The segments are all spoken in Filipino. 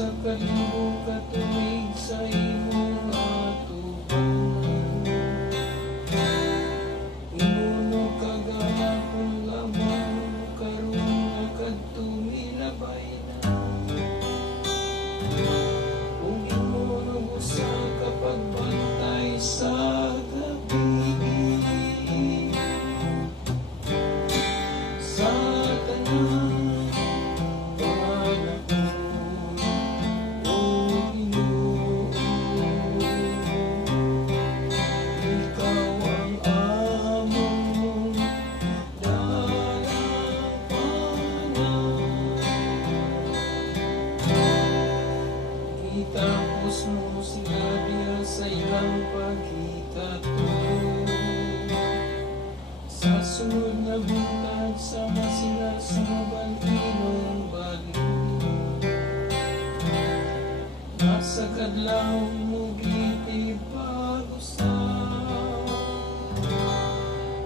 sa kalibog katuig sa imong atubangan. Inunog kagahapon lamang karon nga kadto milabay na. Kung inunog usa ka pagbantay sa gabi sa tanan tapos mo sila diya sa ilang pagkikatulog. Sa sunod na buntag sama sila sa bantinong baliw. Nasa kadlaw mo gitibag usap,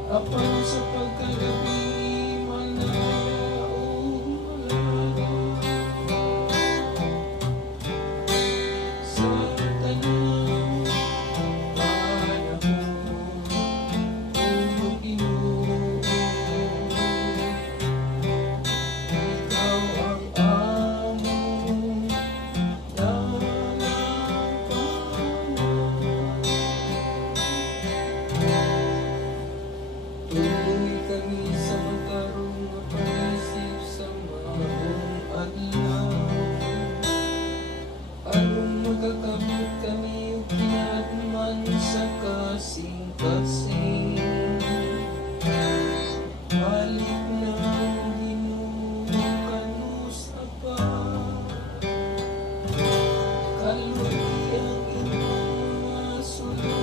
apan sa pagkagabi malaya o malaya. Tuloy kami sa magkaroon na pag-isip sa maong adlaw. Anong magkakabot kami o kinadman sa kasing-kasing. Balik na ang ginukanus apa. Kaloy ang inyong masulugo.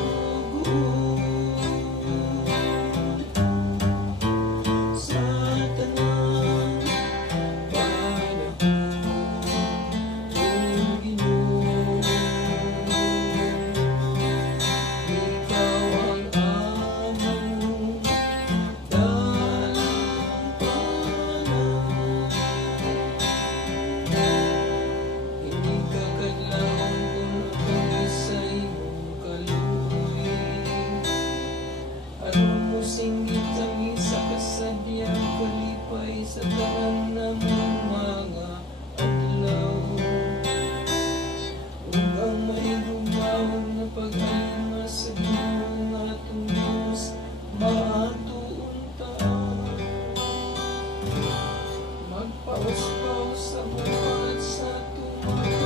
Singgit kami sa kasadyang kalipay sa tanan namang mga adlaw. Ug ang may gumawag na pag-alima sa Ginoo nga atong Dios maatuon ta. Magpaus-paus sa buhat sa tuwa.